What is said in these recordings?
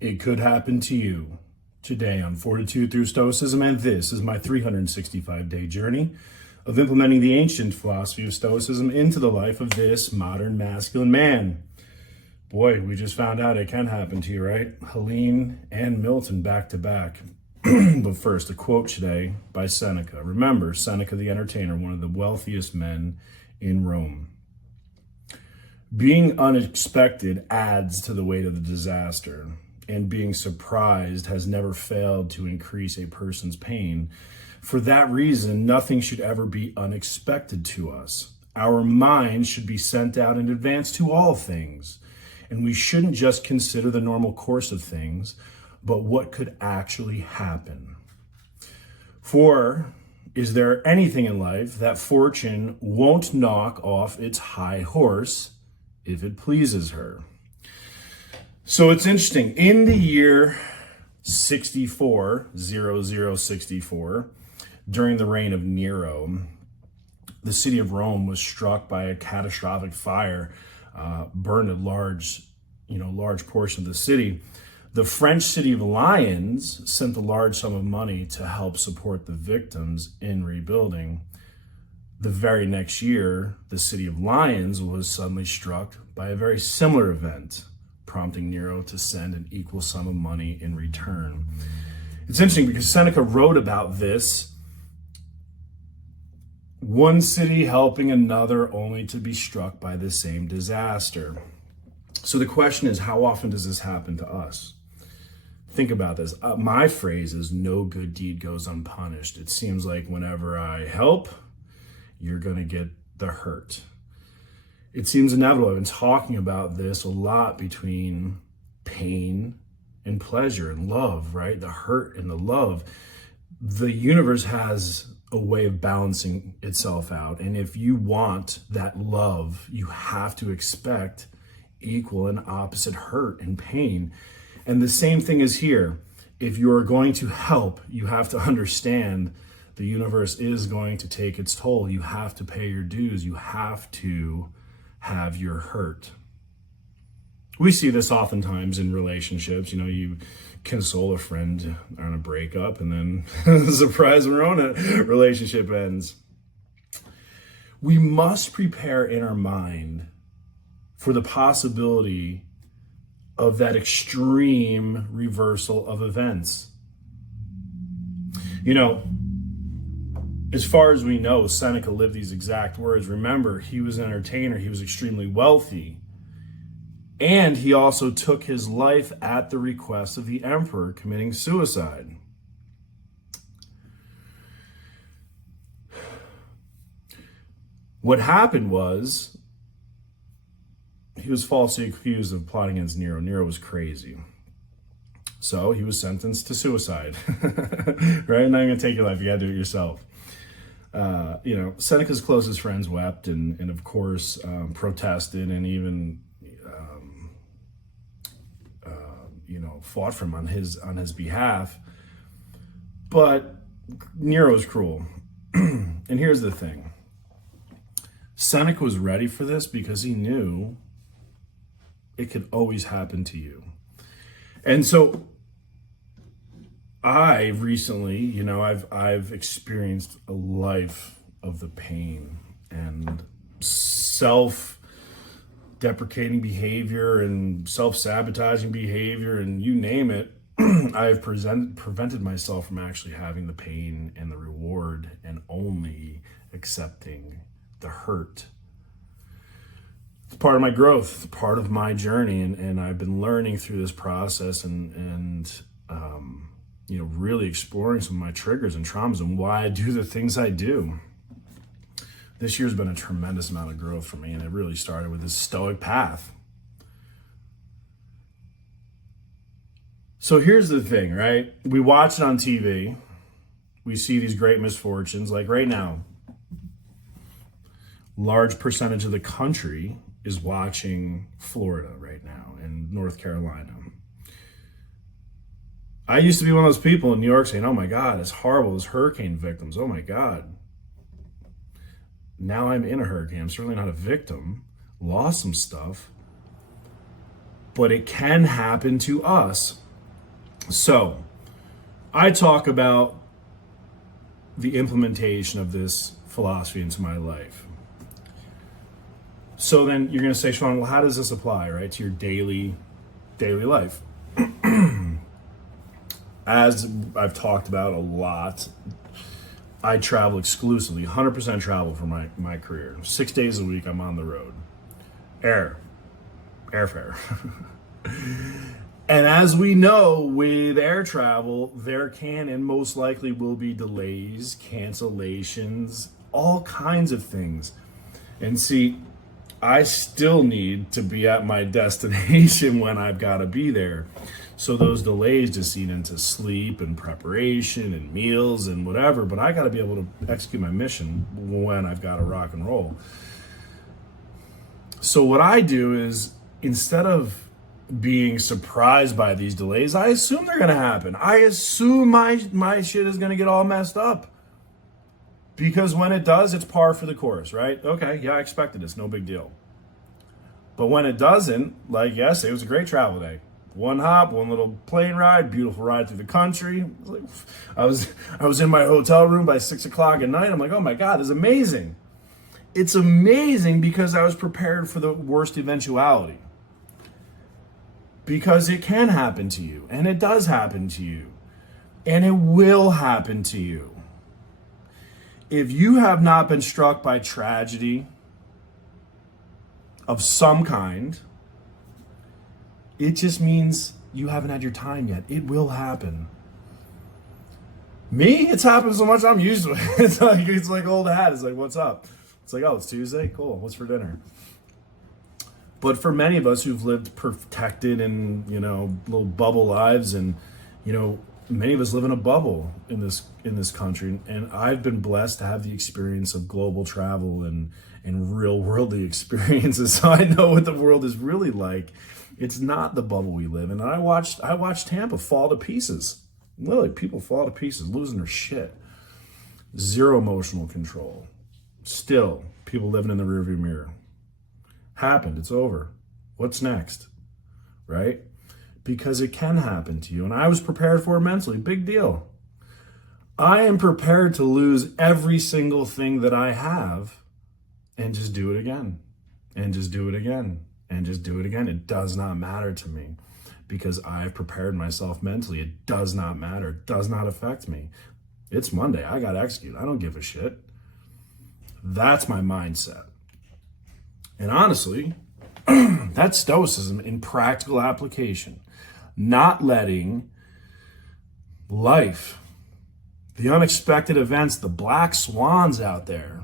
It could happen to you. Today on Fortitude through Stoicism, and this is my 365-day journey of implementing the ancient philosophy of Stoicism into the life of this modern masculine man. Boy, we just found out it can happen to you, right? Helene and Milton back to back. But first, a quote today by Seneca. Remember, Seneca the entertainer, one of the wealthiest men in Rome. Being unexpected adds to the weight of the disaster, and being surprised has never failed to increase a person's pain. For that reason, nothing should ever be unexpected to us. Our mind should be sent out in advance to all things, and we shouldn't just consider the normal course of things, but what could actually happen. For is there anything in life that fortune won't knock off its high horse if it pleases her? So it's interesting. In the year 0064, during the reign of Nero, the city of Rome was struck by a catastrophic fire, burned a large portion of the city. The French city of Lyons sent a large sum of money to help support the victims in rebuilding. The very next year, the city of Lyons was suddenly struck by a very similar event, prompting Nero to send an equal sum of money in return. It's interesting because Seneca wrote about this, one city helping another only to be struck by the same disaster. So the question is, how often does this happen to us? Think about this. My phrase is, no good deed goes unpunished. It seems like whenever I help, you're going to get the hurt. It seems inevitable. I've been talking about this a lot between pain and pleasure and love, right? The hurt and the love. The universe has a way of balancing itself out. And if you want that love, you have to expect equal and opposite hurt and pain. And the same thing is here. If you're going to help, you have to understand the universe is going to take its toll. You have to pay your dues. You have to have your hurt. We see this oftentimes in relationships. You know, you console a friend on a breakup, and then surprise, we're on a relationship ends. We must prepare in our mind for the possibility of that extreme reversal of events. You know, as far as we know, Seneca lived these exact words. Remember, he was an entertainer. He was extremely wealthy. And he also took his life at the request of the emperor, committing suicide. What happened was, he was falsely accused of plotting against Nero. Nero was crazy. So he was sentenced to suicide. Right? Not going to take your life. You got to do it yourself. Seneca's closest friends wept and of course, protested and even, fought for him on his behalf. But Nero was cruel. And here's the thing. Seneca was ready for this because he knew it could always happen to you. And so I recently, I've experienced a life of the pain and self-deprecating behavior and self-sabotaging behavior and you name it. I've prevented myself from actually having the pain and the reward and only accepting the hurt. It's part of my growth, it's part of my journey, and I've been learning through this process and really exploring some of my triggers and traumas and why I do the things I do. This year's been a tremendous amount of growth for me, and it really started with this stoic path. So here's the thing, right? We watch it on TV. We see these great misfortunes, like right now. Large percentage of the country is watching Florida right now and North Carolina. I used to be one of those people in New York saying, oh my God, it's horrible, those hurricane victims, oh my God. Now I'm in a hurricane, I'm certainly not a victim, lost some stuff, but it can happen to us. So I talk about the implementation of this philosophy into my life. So then you're going to say, Shawn, well, how does this apply, right, to your daily life? As I've talked about a lot, I travel exclusively, 100% travel for my career. 6 days a week, I'm on the road. Airfare. And as we know, with air travel, there can and most likely will be delays, cancellations, all kinds of things. And see, I still need to be at my destination when I've got to be there. So those delays just eat into sleep and preparation and meals and whatever, but I got to be able to execute my mission when I've got to rock and roll. So what I do is, instead of being surprised by these delays, I assume they're going to happen. I assume my shit is going to get all messed up. Because when it does, it's par for the course, right? Okay, yeah, I expected this, no big deal. But when it doesn't, like yesterday, it was a great travel day. One hop, one little plane ride, beautiful ride through the country. I was in my hotel room by 6 o'clock at night. I'm like, oh my God, this is amazing. It's amazing because I was prepared for the worst eventuality. Because it can happen to you, and it does happen to you, and it will happen to you. If you have not been struck by tragedy of some kind, it just means you haven't had your time yet. It will happen. Me, it's happened so much I'm used to it. It's like old hat. It's like, what's up? It's like, oh, it's Tuesday? Cool. What's for dinner? But for many of us who've lived protected and, little bubble lives, and, many of us live in a bubble in this country. And I've been blessed to have the experience of global travel and real worldly experiences. So I know what the world is really like. It's not the bubble we live in. And I watched Tampa fall to pieces. Literally, people fall to pieces, losing their shit. Zero emotional control. Still, people living in the rearview mirror. Happened, it's over. What's next? Right? Because it can happen to you. And I was prepared for it mentally. Big deal. I am prepared to lose every single thing that I have and just do it again. And just do it again. And just do it again. It does not matter to me because I've prepared myself mentally. It does not matter. It does not affect me. It's Monday. I got to execute. I don't give a shit. That's my mindset. And honestly, that's Stoicism in practical application. Not letting life, the unexpected events, the black swans out there,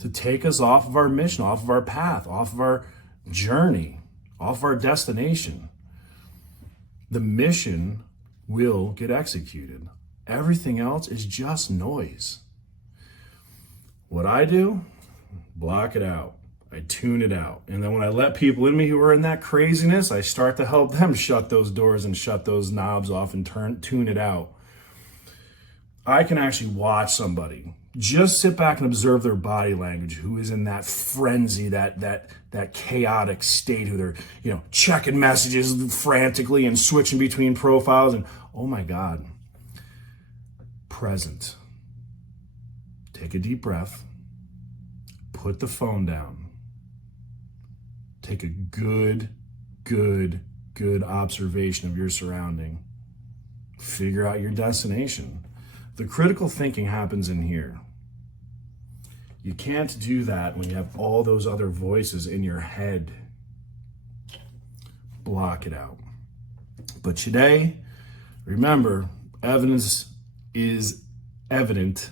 to take us off of our mission, off of our path, off of our journey, off of our destination. The mission will get executed. Everything else is just noise. What I do, block it out. I tune it out. And then when I let people in me who are in that craziness, I start to help them shut those doors and shut those knobs off and tune it out. I can actually watch somebody, just sit back and observe their body language, who is in that frenzy, that chaotic state, who they're, checking messages frantically and switching between profiles, and oh my God, present. Take a deep breath, put the phone down, take a good observation of your surrounding, figure out your destination. The critical thinking happens in here. You can't do that when you have all those other voices in your head. Block it out. But today, remember, evidence is evident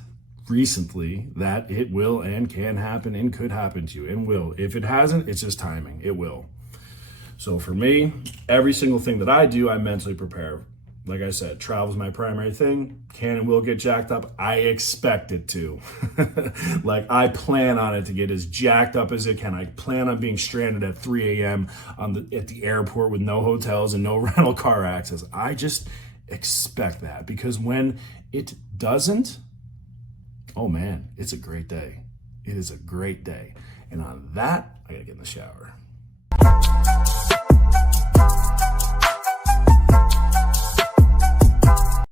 recently that it will and can happen and could happen to you and will. If it hasn't, it's just timing. It will. So for me, every single thing that I do, I mentally prepare. Like I said, travel's my primary thing. Can and will get jacked up. I expect it to. Like, I plan on it to get as jacked up as it can. I plan on being stranded at 3 a.m. at the airport with no hotels and no rental car access. I just expect that, because when it doesn't, oh man, it's a great day. It is a great day. And on that, I gotta get in the shower.